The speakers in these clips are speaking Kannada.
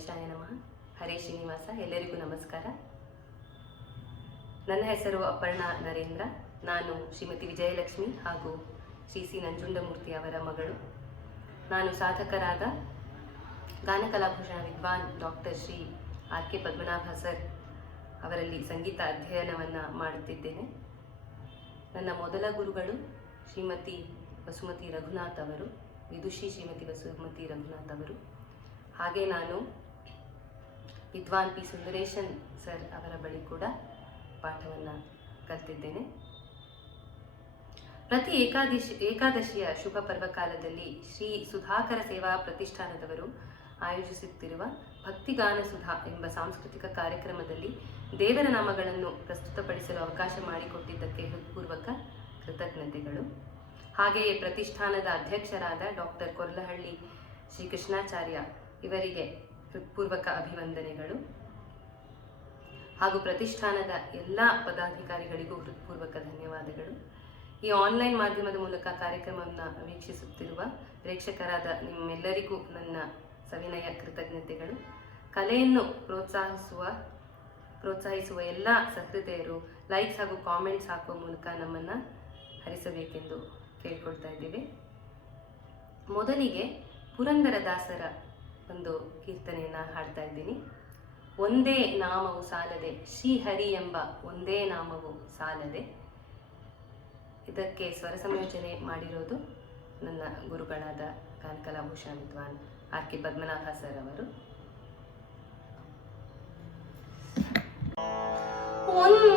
ಗಣೇಶಾಯ ನಮಃ. ಹರೇ ಶ್ರೀನಿವಾಸ, ಎಲ್ಲರಿಗೂ ನಮಸ್ಕಾರ. ನನ್ನ ಹೆಸರು ಅಪರ್ಣಾ ನರೇಂದ್ರ. ನಾನು ಶ್ರೀಮತಿ ವಿಜಯಲಕ್ಷ್ಮಿ ಹಾಗೂ ಶ್ರೀ ಸಿ ನಂಜುಂಡಮೂರ್ತಿ ಅವರ ಮಗಳು. ನಾನು ಸಾಧಕರಾದ ಗಾನಕಲಾಭೂಷಣ ವಿದ್ವಾನ್ doctor Shri R K Padmanabha sir ಅವರಲ್ಲಿ ಸಂಗೀತ ಅಧ್ಯಯನವನ್ನು ಮಾಡುತ್ತಿದ್ದೇನೆ. ನನ್ನ ಮೊದಲ ಗುರುಗಳು ಶ್ರೀಮತಿ ವಸುಮತಿ ರಘುನಾಥ್ ಅವರು, ವಿದುಷಿ ಶ್ರೀಮತಿ ವಸುಮತಿ ರಘುನಾಥ್ ಅವರು. ಹಾಗೆ ನಾನು ವಿದ್ವಾನ್ ಪಿ. ಸುಂದರೇಶನ್ ಸರ್ ಅವರ ಬಳಿ ಕೂಡ ಪಾಠವನ್ನು ಕಲ್ತಿದ್ದೇನೆ. ಪ್ರತಿ ಏಕಾದಶಿ, ಏಕಾದಶಿಯ ಶುಭ ಪರ್ವಕಾಲದಲ್ಲಿ ಶ್ರೀ ಸುಧಾಕರ ಸೇವಾ ಪ್ರತಿಷ್ಠಾನದವರು ಆಯೋಜಿಸುತ್ತಿರುವ ಭಕ್ತಿಗಾನ ಸುಧಾ ಎಂಬ ಸಾಂಸ್ಕೃತಿಕ ಕಾರ್ಯಕ್ರಮದಲ್ಲಿ ದೇವರ ನಾಮಗಳನ್ನು ಪ್ರಸ್ತುತಪಡಿಸಲು ಅವಕಾಶ ಮಾಡಿಕೊಟ್ಟಿದ್ದಕ್ಕೆ ಹೃತ್ಪೂರ್ವಕ ಕೃತಜ್ಞತೆಗಳು. ಹಾಗೆಯೇ ಪ್ರತಿಷ್ಠಾನದ ಅಧ್ಯಕ್ಷರಾದ ಡಾಕ್ಟರ್ ಕೊರ್ಲಹಳ್ಳಿ ಶ್ರೀ ಕೃಷ್ಣಾಚಾರ್ಯ ಇವರಿಗೆ ಹೃತ್ಪೂರ್ವಕ ಅಭಿವಂದನೆಗಳು ಹಾಗೂ ಪ್ರತಿಷ್ಠಾನದ ಎಲ್ಲ ಪದಾಧಿಕಾರಿಗಳಿಗೂ ಹೃತ್ಪೂರ್ವಕ ಧನ್ಯವಾದಗಳು. ಈ ಆನ್ಲೈನ್ ಮಾಧ್ಯಮದ ಮೂಲಕ ಕಾರ್ಯಕ್ರಮವನ್ನು ವೀಕ್ಷಿಸುತ್ತಿರುವ ಪ್ರೇಕ್ಷಕರಾದ ನಿಮ್ಮೆಲ್ಲರಿಗೂ ನನ್ನ ಸವಿನಯ ಕೃತಜ್ಞತೆಗಳು. ಕಲೆಯನ್ನು ಪ್ರೋತ್ಸಾಹಿಸುವ ಪ್ರೋತ್ಸಾಹಿಸುವ ಎಲ್ಲ ಸಹೃದಯರು ಲೈಕ್ಸ್ ಹಾಗೂ ಕಾಮೆಂಟ್ಸ್ ಹಾಕುವ ಮೂಲಕ ನಮ್ಮನ್ನು ಹರಿಸಬೇಕೆಂದು ಕೇಳ್ಕೊಳ್ತಾ ಇದ್ದೇವೆ. ಮೊದಲಿಗೆ ಪುರಂದರದಾಸರ ಒಂದು ಕೀರ್ತನೆಯನ್ನು ಹಾಡ್ತಾ ಇದ್ದೀನಿ. ಒಂದೇ ನಾಮವು ಸಾಲದೆ, ಶ್ರೀಹರಿ ಎಂಬ ಒಂದೇ ನಾಮವು ಸಾಲದೆ. ಇದಕ್ಕೆ ಸ್ವರ ಸಂಯೋಜನೆ ಮಾಡಿರೋದು ನನ್ನ ಗುರುಗಳಾದ ಕಾನ್ಕಲಾಭೂಷಣ ವಿದ್ವಾನ್ ಆರ್ ಕೆ ಪದ್ಮನಾಭ ಸರ್ ಅವರು. ಒಂದೇ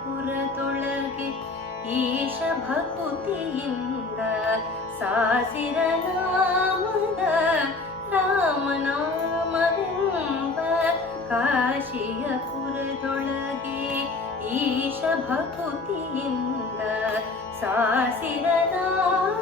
ಪುರದೊಳಗೆ ಈಶ ಭಕ್ತಿಯಿಂದ ಸಾಸಿರ ನಾಮದ ರಾಮನಾಮವೆಂಬ ಕಾಶಿಯ ಪುರದೊಳಗೆ ಈಶ ಭಕ್ತಿಯಿಂದ ಸಾಸಿರ ನಾಮದ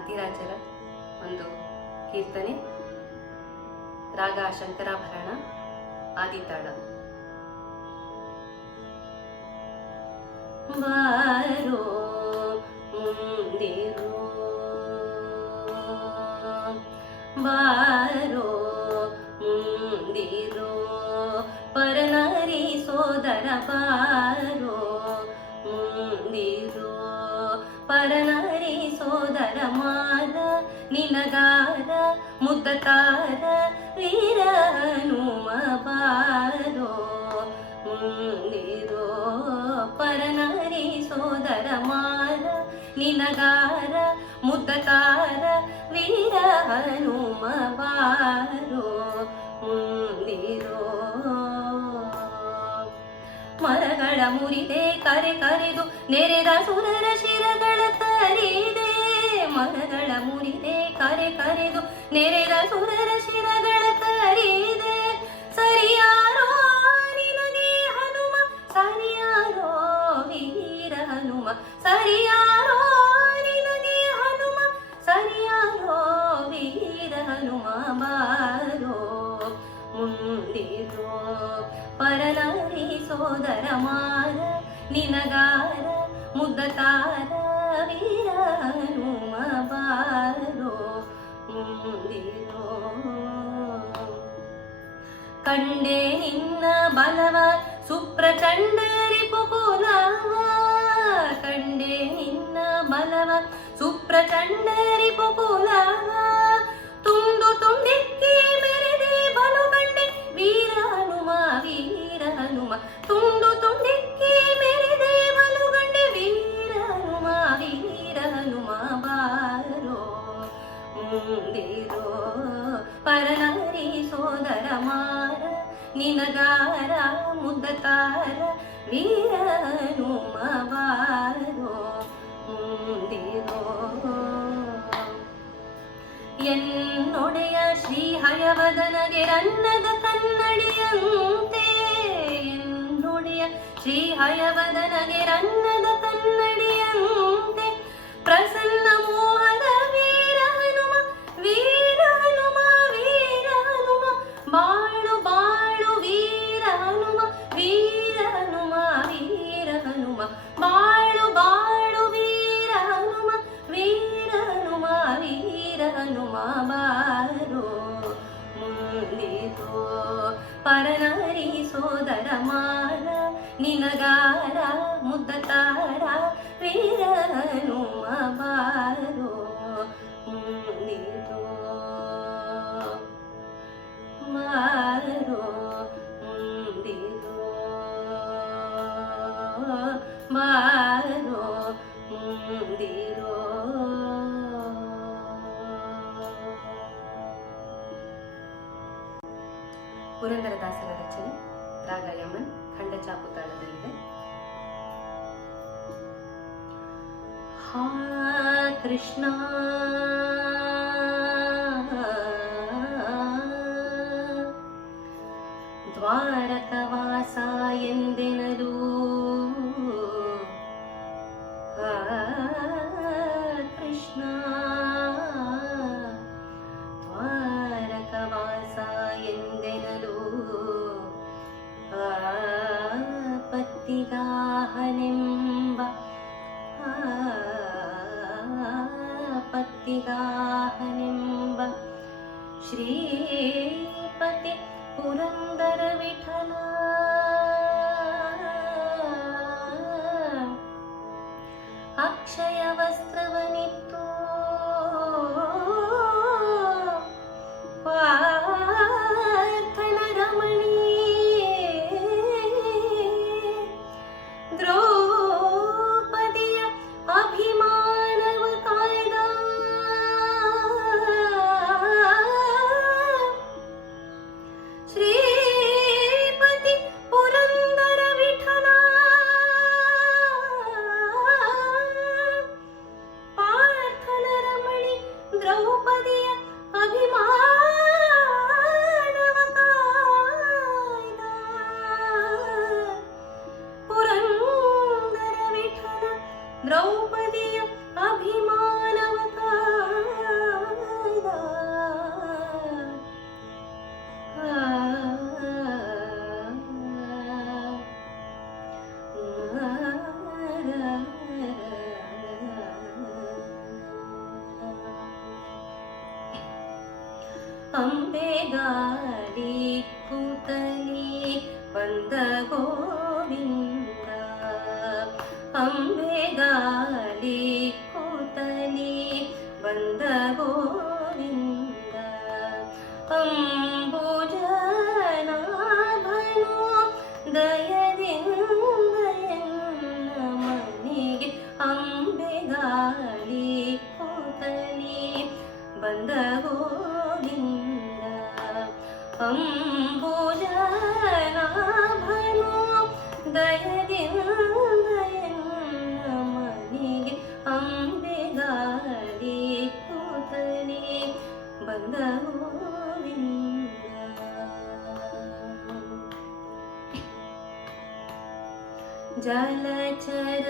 ವಾದಿರಾಜರ ಒಂದು ಕೀರ್ತನೆ. ರಾಗ ಶಂಕರಾಭರಣ ಆದಿತಾಳ. ಬಾರೋ ಮುಂದಿರೋ ಬಾರೋ ಮುಂದಿರೋ ಪರನಾರಿ ಸೋದರ ಬಾರೋ ನಿನಗಾರ ಮುದ್ದತಾರ ವೀರನು ಬಾರೋ ಮುಂದಿರೋ ಪರನರಿ ಸೋದರ ಮಾರ ನಿನಗಾರ ಮುದ್ದತಾರ ವೀರ ಹನುಮ ಮುಂದಿರೋ ಮರಗಳ ಮುರಿದೆ ಕರೆ ಕರೆದು ನೆರೆದ ಸುರರ ಶಿರಗಳ ತರಿದೆ. ಮರಗಳ ಮುರಿದೆ ಕರೆ ಕರೆದು ನೆರೆದ ಸುರರ ಕಂಡೆ ನಿನ್ನ ಬಲವ ಸುಪ್ರಚಂಡ ರಿಪುಕುಲವ ಕಂಡೆ ನಿನ್ನ ಬಲವ ಸುಪ್ರಚಂಡ ರಿಪುಕುಲವ ವೀರ ಹನುಮ ಬಾರೋ ಮುಂದಿರೋ ಎನ್ನೊಡೆಯ ಶ್ರೀ ಹಯವದನಗೆ ರನ್ನದ ಕನ್ನಡಿಯಂತೆ. ಎನ್ನೊಡೆಯ ಶ್ರೀ ಹಯವದನಗೆ ರನ್ನದ ಕನ್ನಡಿಯಂತೆ. ಬಾರೋ भो दैरि बद्धि जल च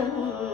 Oh,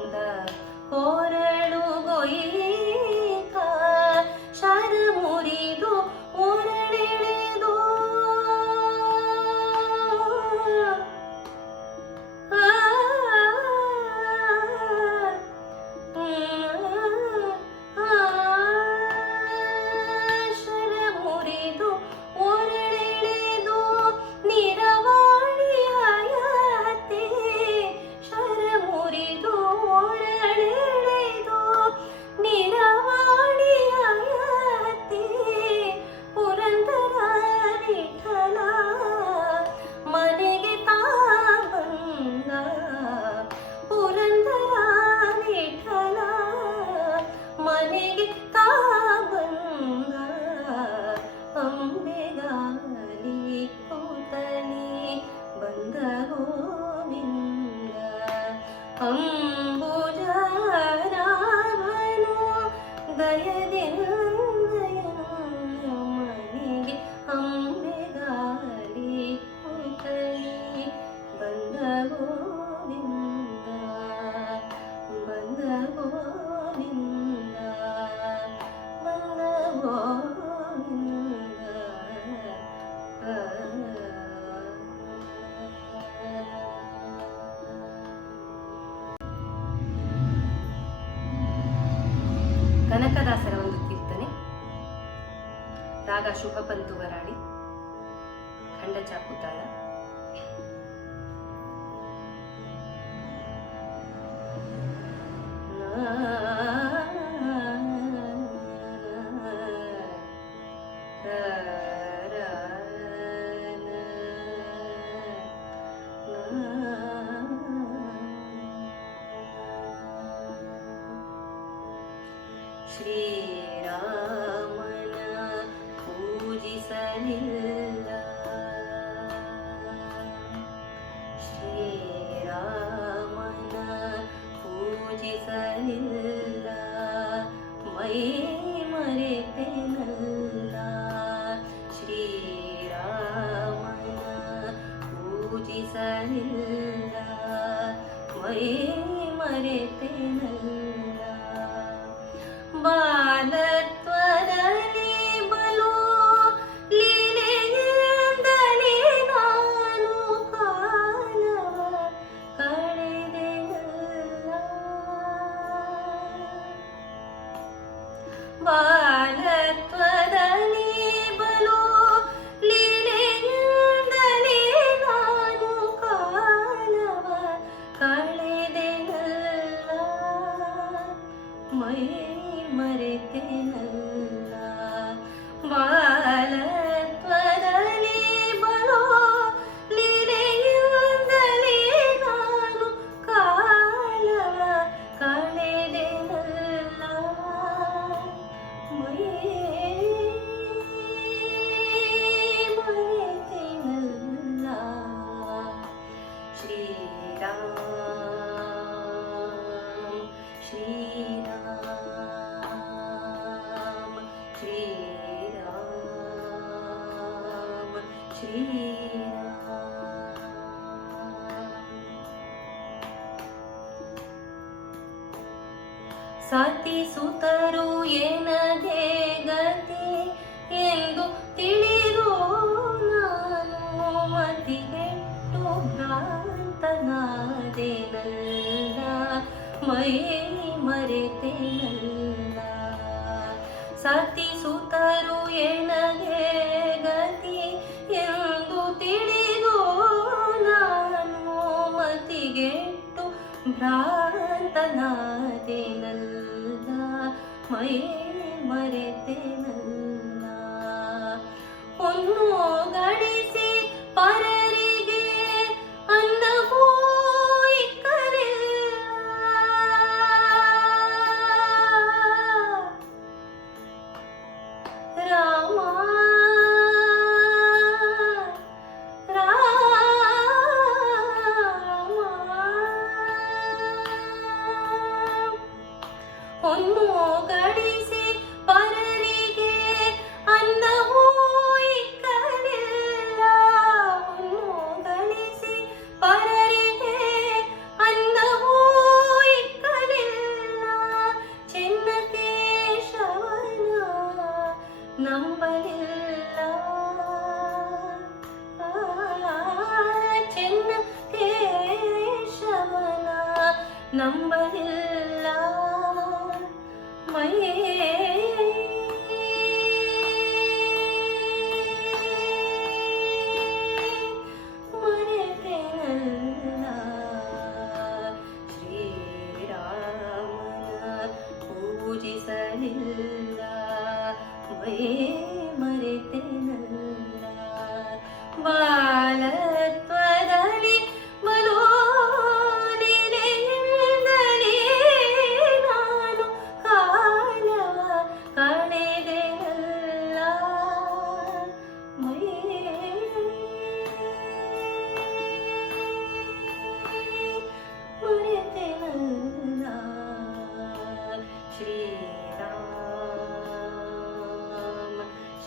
chuva para tu ಮೈಲಿ ಮರೆತೆ ನನ್ನ. ಸುತರು ಎನಗೆ ಗತಿ ಎಂದು ತಿಳಿದು ನಾನು ಮತಿಗೆಟ್ಟು ಭ್ರಾಂತನಾದೆನಲ್ಲ ಮೈ ಮರೆತೆ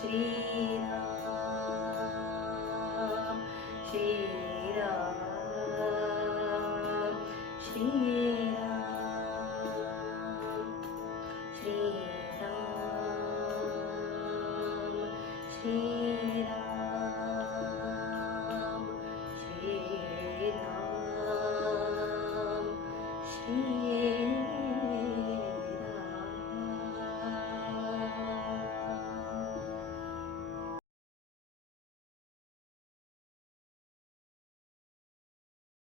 Shri Ram, Shri